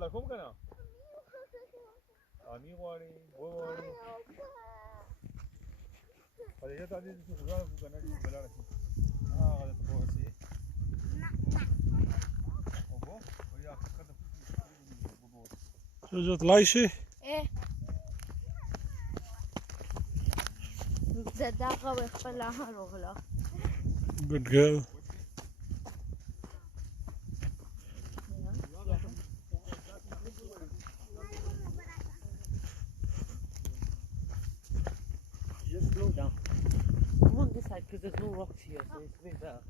दाखवू का ना 아니고 아니 뭐 아니 अरे ये तो आज इसको सुना ना बना रहा अरे तो बहुत सी वो या कद Is het lijstje? זה דווקא בכפלה הרוגלה. Good girl. Just slow down. Come on this side because there's no rocks here, so it's way better.